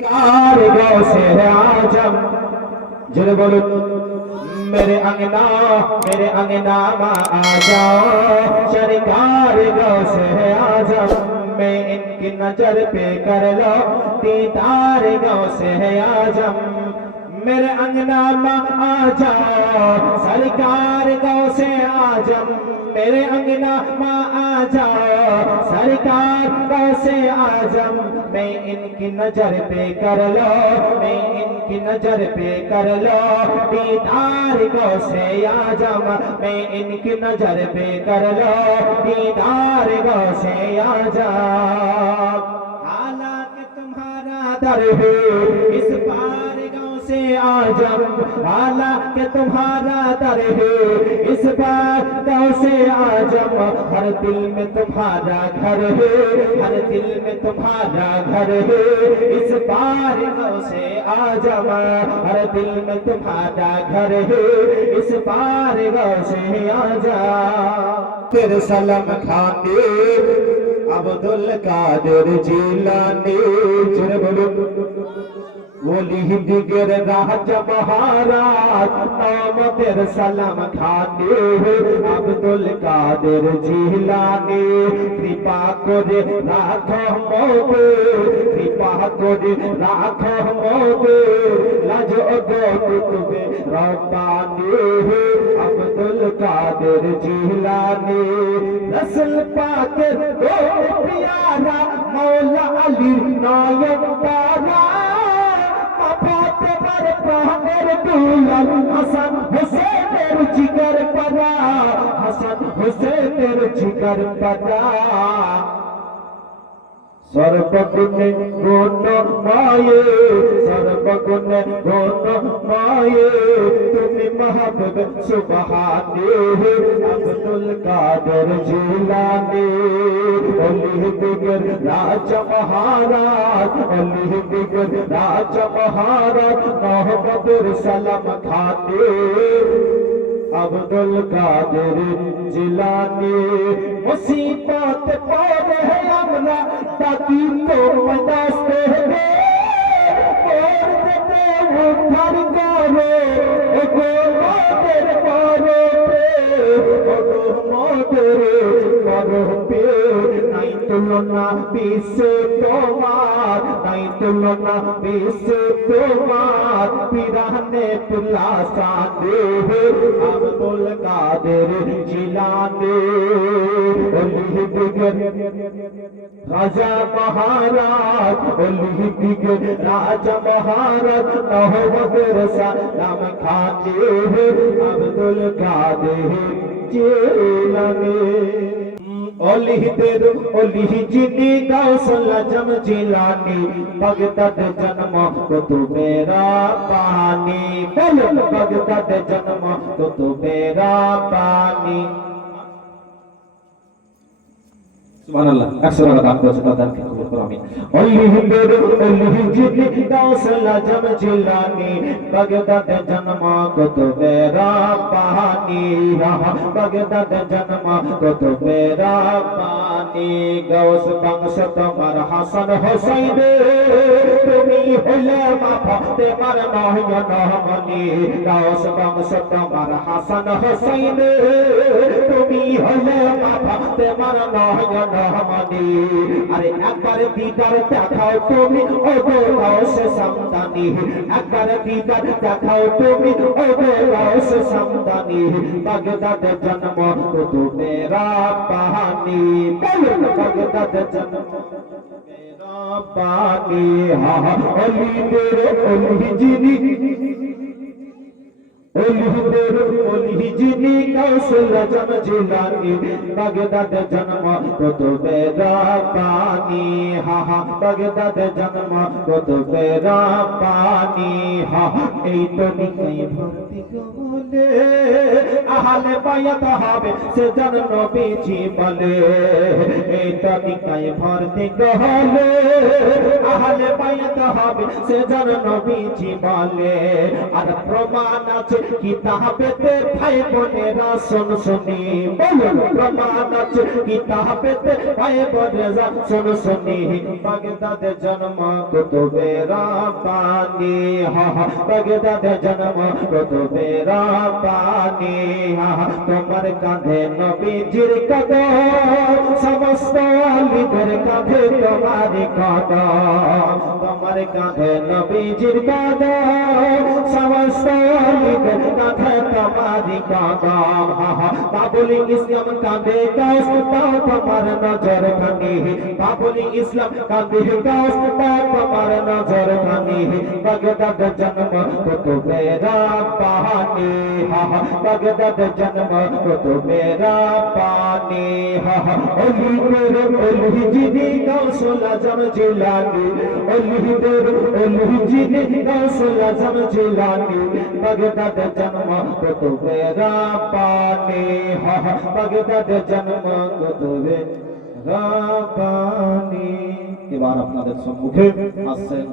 گو سے آجم جن بولو میرے انگنا میرے انگنا ماں آ جاؤ سرکار گو سے ہے آجم میں ان کی نظر پہ کر لو۔ دیدار گو سے ہے آجم میرے انگنا میں آ جاؤ سرکار گو سے آجم، میرے انگنا میں سرکار گو آجم، میں ان کی نظر پہ کر لو، میں ان کی نظر پہ کر لو، دیدار گو سے آجم، میں ان کی نظر پہ کر لو، دیدار گو سے آجم۔ حالانکہ تمہارا در ہو اس پارے से आजम हालांकि तुम्हारा दर है इस बार गाँव से आजम हर दिल में तुम्हारा घर है हर दिल में तुम्हारा घर है इस बार गाँव से आजम हर दिल में तुम्हारा घर है इस बार गाँव से आजम तेरे सलम खाते अब्दुल कादिर जिलानी ওলিহিদিগের রাজ মহারাজ, আমাদের সালাম খাতে আব্দুল কাদের জিলানে, কৃপা করে রাখ মোবে কৃপা করে রাখ মোবে লাজ কুতুবে রব্বানে। আব্দুল কাদের জিলানে, রসল পাকের দো পিয়ারা মৌলা আলী নায়ক প্রাণের দুলাল হাসান হোসেনের জিগর পারা হাসান হোসেনের জিগর পারা সর্বগুণে গুণ মায়ে সর্বগুণে গুণ মায়ে তুমি মাহবুব সুবহানে আব্দুল কাদের জিলানি অলি দিগর রাজ মহারাজ অলি দিগর রাজ মহারাজ মোহাম্মদুর সালাম খাতে আব্দুল কাদের জিলানি মুসিবত পড়ে আমরা তাকি তো মদাস্ত হবে নাই তুলনা বিশ্বে তোমার, নাই তুলনা বিশ্বে তোমার। পিরানে তুলা সাদে আব্দুল কাদের জিলানে। অলি দিগর রাজা মহারাজ, অলি দিগর রাজা মহারাজ নহমদের সালাম খানে আব্দুল কাদের জিলানে। অলিহদের অলিহ যিনি গাউসল জম জিলানি ভগতদ জন্ম কুতুবেরা পানি। বল ভগতদ জন্ম কুতুবেরা পানি। সুবহানাল্লাহ টাকা দান করেছে তাদেরকে কবুল করো আমিন। জিলানি ভগতদ জন্ম ভগতদ জন্ম কুতুবেরা পানি গাউস বংশ তোমার হাসান হোসাইন তুমি হলে মা ফাতেমার নয়ন মনি গাউস বংশ তোমার হাসান হোসাইন তুমি হলে মা ফাতেমার নয়ন মনি আরে একবার দিদার দেখাও তুমি ও গো গাউস সামদানি একবার দিদার দেখাও তুমি ও গো গাউস সামদানি বাগদাদ জন্ম কুতুবেরা পাহানি বলো বাগদাদ জন্ম কুতুবেরা পানি হা অলি হা এই তো হবে, সে জন নবীজি বলে, এই তো নিকাই ভর্তি কমলে, আহলে বায়াত হবে, সে জন নবীজি বলে, আর প্রমাণ আছে কিতাবেতে ভাই বোনেরা শোন শুনি? বলুন প্রমাণ আছে। কিতাবেতে ভাই বোনেরা শোন শুনি? বাগদাদে জন্ম কুতুবে রাব্বানি। হা বাগদাদে জন্ম কুতুবে রাব্বানি। হা তোমার কাঁধে নবীজির কদম। সমস্ত আলিদের কাঁধে তোমার কদম। তোমার কাঁধে নবীজির কদম। সমস্ত আলিদের কাঁধে তোমার কদম হা হা বাবুলি ইসলাম কাঁধে গাছ তাও তোমার নজর খানি বাবুলি ইসলাম কাঁধে গাছ তাও তোমার নজর খানি বাগদাদ জন্ম কুতুবে রাব্বানি হা হা বাগদাদ জন্ম কুতুবে রাব্বানি হা হা ওলি তেরে ওলি জিনি গাউসুল আজম জিলানি। ওলি তেরে ওলি জিনি গাউসুল আজম জিলানি। বাগদাদ জন্ম কুতুবে রাব্বানি হা হা। বাগদাদ জন্ম এবার আপনাদের সম্মুখে আসছেন